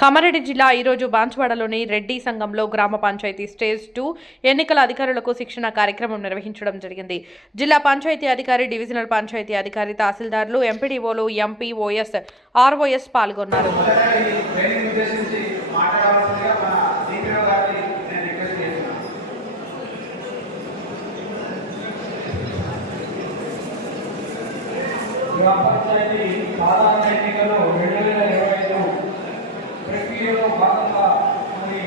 కామారెడ్డి జిల్లా ఈరోజు బాన్సువాడలోని రెడ్డి సంఘంలో గ్రామ పంచాయతీ స్టేజ్ 2 ఎన్నికల అధికారులకు శిక్షణ కార్యక్రమం నిర్వహించడం జరిగింది. జిల్లా పంచాయతీ అధికారి, డివిజనల్ పంచాయతీ అధికారి, తహసీల్దార్లు, ఎంపీడీఓలు, ఎంపీఓఎస్, ఆర్ఓఎస్ పాల్గొన్నారు. గ్రామ పంచాయతీ సాధారణ ఎన్నికలు 2025 ప్రక్రియలో భాగంగా మరి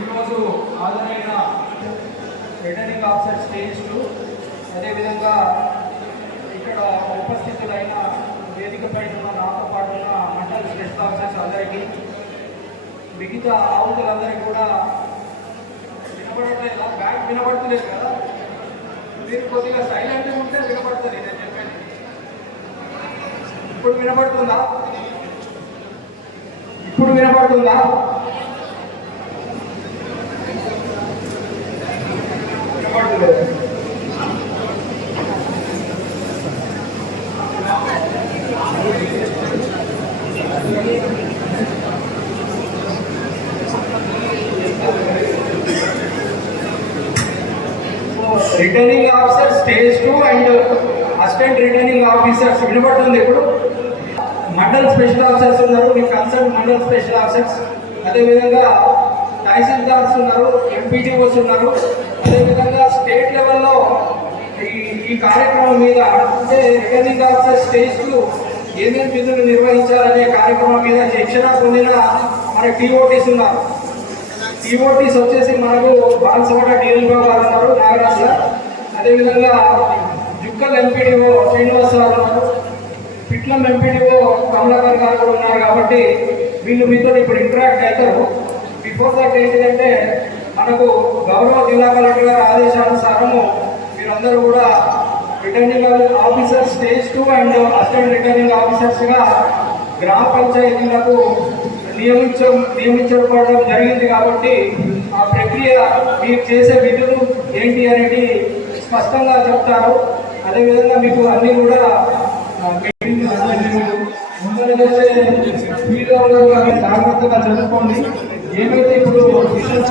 ఈరోజు హాజరైన రిటర్నింగ్ ఆఫీసర్ స్టేజ్ 2, అదేవిధంగా ఇక్కడ ఉపస్థితులైన వేదికపై ఉన్న నాతో పాటు ఉన్న మండల స్పెషల్ ఆఫీసర్స్ అందరికీ, మిగతా ఆవులందరికీ కూడా వినపడట్లేదా? బ్యాక్ వినపడతలేదు కదా? మీరు కొద్దిగా సైలెంట్గా ఉంటే వినపడుతుంది. నేను చెప్పాను. ఇప్పుడు వినపడుతుందా? ఇప్పుడు వినపడుతుందా? వినపడలేదు. Returning officer stage 2 and assistant returning officers వినపడుతుంది. ఇప్పుడు మండల్ స్పెషల్ ఆఫీసర్స్ ఉన్నారు, మీ కన్సర్న్ మండల్ స్పెషల్ ఆఫీసర్స్, అదేవిధంగా తహసీల్దార్స్ ఉన్నారు, ఎంపీడీఓస్ ఉన్నారు. అదేవిధంగా స్టేట్ లెవెల్లో ఈ కార్యక్రమం మీద అంటే రిటర్నింగ్ ఆఫీసర్ స్టేజ్ 2 ఏమేమి విధులు నిర్వహించాలనే కార్యక్రమం మీద శిక్షణ పొందిన మన టీఓటీస్ ఉన్నారు. టీఓటీస్ వచ్చేసి మనకు బాన్సువాడ డిఎల్ఓ గారు ఉన్నారు, నాగరాజ్ సార్. అదేవిధంగా జుక్కల్ ఎంపీడీఓ శ్రీనివాస్ గారు ఉన్నారు, పిట్లం ఎంపీడీఓ కమలాకర్ గారు కూడా ఉన్నారు. కాబట్టి వీళ్ళు మీతో ఇప్పుడు ఇంటరాక్ట్ అవుతారు. బిఫోర్ దట్ ఏంటంటే మనకు గౌరవ జిల్లా కలెక్టర్ గారి ఆదేశానుసారము మీరందరూ కూడా returning officer stage 2 and assistant returning ఆఫీసర్స్గా గ్రామ పంచాయతీలకు నియమించబడడం జరిగింది. కాబట్టి ఆ ప్రక్రియ మీరు చేసే విధులు ఏంటి అనేది స్పష్టంగా చెప్తారు. అదేవిధంగా మీకు అన్నీ కూడా జాగ్రత్తగా చదువుకోండి. ఏమైతే ఇప్పుడు విషయం